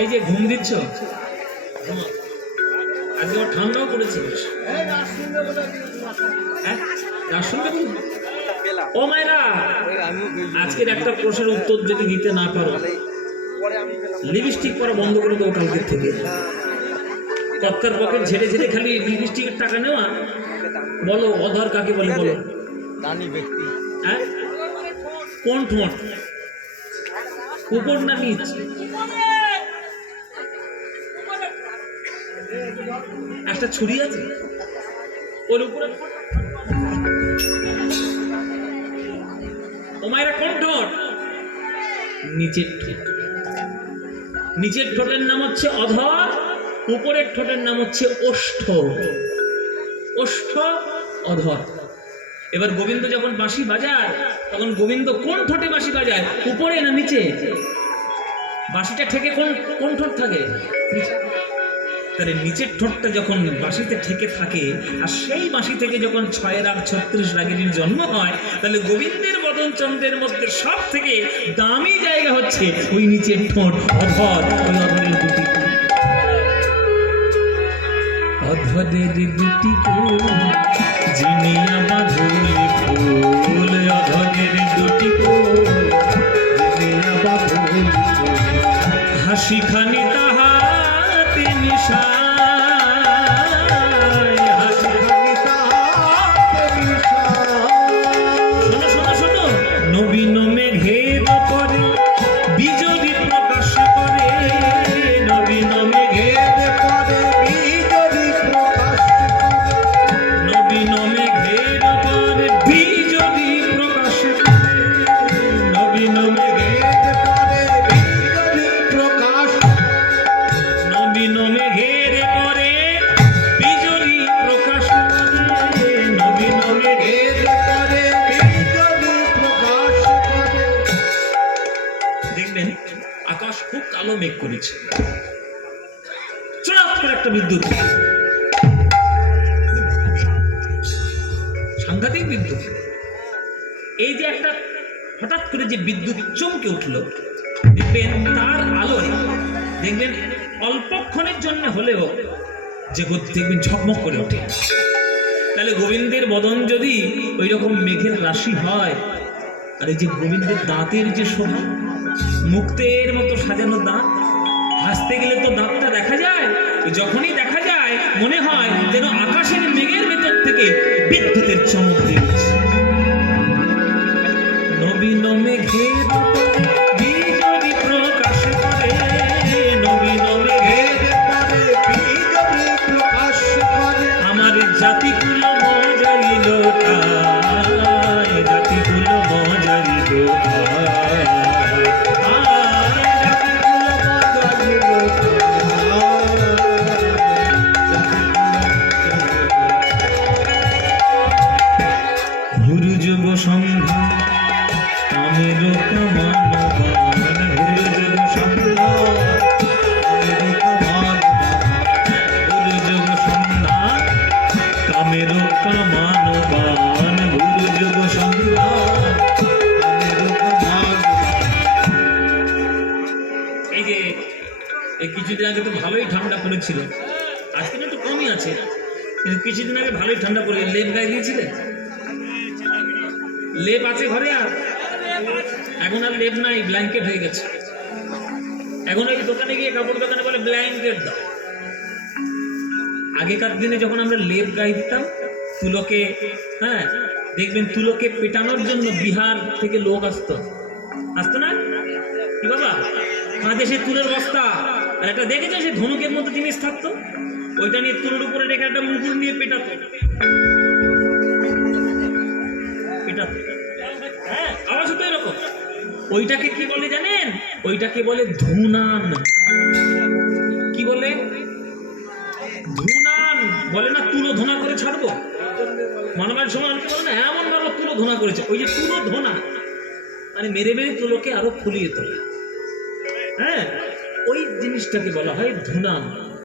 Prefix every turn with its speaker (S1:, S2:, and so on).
S1: এই যে ঘুম দিচ্ছ? আজকে আবার ঠান্ডাও পড়েছে। হ্যাঁ? ও মায়েরা, আজকের একটা প্রশ্নের উত্তর যদি দিতে না পারো, লিপস্টিক পরা বন্ধ করে দেবো কালকের থেকে। কপ্তার পকেট ঝেড়ে ঝেড়ে খালি লিপস্টিকের টাকা নেওয়া। বলো অধর কাকে বলে বলো?
S2: দানি ব্যক্তি।
S1: হ্যাঁ? কোন ঠোঁট? উপর না নিচ? একটা ছুরি আছে? ওর উপরে ও মায়েরা কোন ঠোঁট? নিচের ঠোঁট। নিচের ঠোঁটের নাম হচ্ছে অধর। উপরের ঠোঁটের নাম হচ্ছে ওষ্ঠ। ওষ্ঠ অধর। এবার গোবিন্দ যখন বাঁশি বাজায়, তখন গোবিন্দ কোন ঠোঁটে বাঁশি বাজায়? উপরে না নিচে? বাঁশিটা ঠেকে কোন কোন ঠোঁট থাকে? তাহলে নিচের ঠোঁটটা যখন বাঁশিতে ঠেকে থাকে, আর সেই বাঁশি থেকে যখন ছয় রাগ ছত্রিশ রাগের জন্ম হয়, তাহলে গোবিন্দের বদন চন্দ্রের মধ্যে সব থেকে দামি জায়গা হচ্ছে ওই নিচের ঠোঁট অধর। ওই অধরের দুটি। অধরের দুটি কালো মেঘ করেছে। করে একটা বিদ্যুৎ। সাংঘাতিক বিদ্যুৎ। এই যে একটা হঠাৎ করে যে বিদ্যুৎ চমকে উঠল, দেখবেন তার আলোয়, দেখবেন অল্পক্ষণের জন্য হলেও যে দেখবেন ঝকমক করে ওঠে। তাহলে গোবিন্দের বদন যদি ওই রকম মেঘের রাশি হয় আর এই যে গোবিন্দের দাঁতের যে শোভা মুক্তের মতো সাজানো দাঁত হাসতে গেলে তো দাঁতটা দেখা যায়। যখনই দেখা যায়, মনে হয় যেন আকাশের মেঘের ভেতর থেকে বিদ্যুতের চমক দিয়েছে নবীন মেঘের বিজলি প্রকাশ যুগ সন্ধ্যা কামের কামান এই যে, এই কিছুদিন আগে তো ভালোই ঠান্ডা পড়েছিল, আজকে একটু কমই আছে, কিন্তু কিছুদিন আগে ভালোই ঠান্ডা পড়ে, লেপ গায়ে দিয়েছিলে? লেপ আছে ঘরে আর? এখন আর লেপ নাই ব্ল্যাঙ্কেট হয়ে গেছে। এখন এই দোকানে গিয়ে কাপড় দোকানে বলে ব্ল্যাঙ্কেট দাও। আগেকার দিনে যখন আমরা লেপ গায়ে দিতাম তুলোকে হ্যাঁ দেখবেন তুলোকে পেটানোর জন্য বিহার থেকে লোক আসতো। আসতো না? কি বাবা? কাঁধে সে তুলের বস্তা। আর একটা দেখেছ সে ধনুকের মতো জিনিস থাকতো ওইটা নিয়ে তুলোর উপরে রেখে একটা মুকুর নিয়ে পেটাতো। ওইটাকে কি বলে জানেন? ওইটাকে বলে ধুনান। কি বলে? ধুনান। বলে না, তুলো ধোনা করে ছাড়বো? মানবের সময় অনেকে বলে না, এমন ভাবে তুলো ধোনা করেছে। ওই যে তুলো ধোনা মানে মেরে মেরে তুলোকে আরও ফুলিয়ে তোলা। হ্যাঁ? ওই জিনিসটাকে বলা হয় ধুনান।